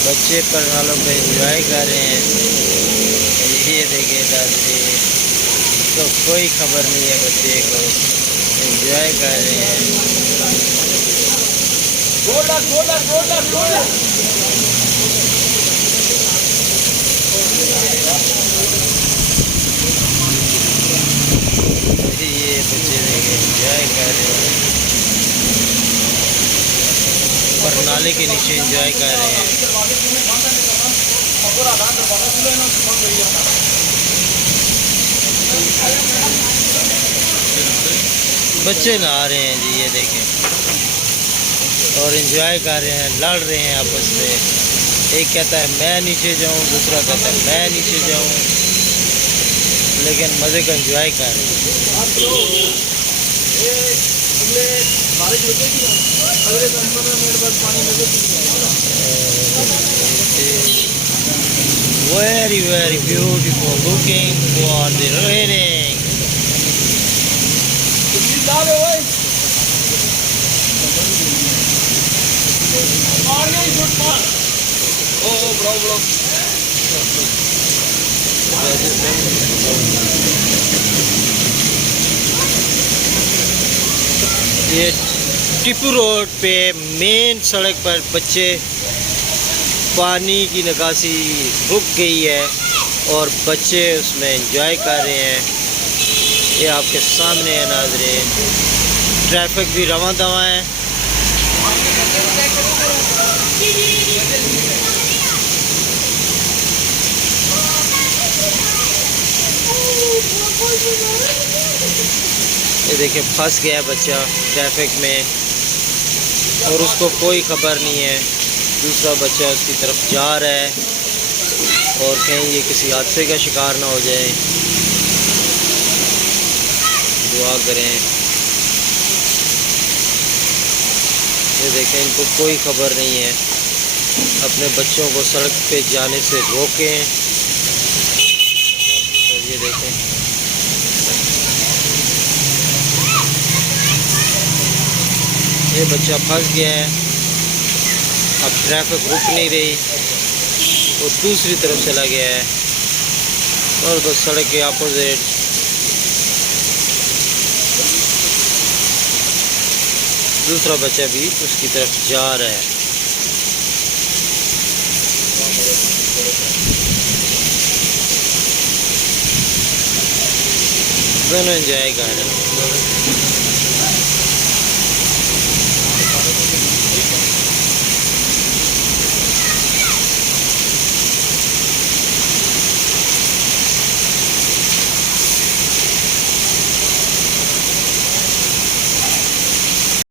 बच्चे पर वालों पे एंजॉय कर रहे हैं। ये देखिए दादी तो कोई खबर नहीं है, बच्चे को एंजॉय कर रहे हैं। ये बच्चे देखे एंजॉय कर रहे हैं, पर नाले के नीचे एंजॉय कर रहे हैं। बच्चे नहा रहे हैं जी, ये देखें, और एंजॉय कर रहे हैं, लड़ रहे हैं आपस में। एक कहता है मैं नीचे जाऊं, दूसरा कहता है मैं नीचे जाऊं, लेकिन मज़े का एंजॉय कर रहे हैं। Very very beautiful looking for the raining. ये टीपू रोड पे मेन सड़क पर बच्चे पानी की निकासी रुक गई है और बच्चे उसमें एंजॉय कर रहे हैं। ये आपके सामने है नाज़रीन, ट्रैफिक भी रवां दवा है। ये देखिए फंस गया बच्चा ट्रैफिक में और उसको कोई खबर नहीं है। दूसरा बच्चा उसकी तरफ जा रहा है और कहीं ये किसी हादसे का शिकार ना हो जाए, दुआ करें। ये देखें, इनको कोई खबर नहीं है। अपने बच्चों को सड़क पे जाने से रोकें। और ये देखें, ये बच्चा फंस गया है। अब ट्रैफिक रुक नहीं रही, वो दूसरी तरफ चला गया है और बस सड़क के अपोजिट दूसरा बच्चा भी उसकी तरफ जा रहा है। दोनों एंजॉय कर रहे हैं।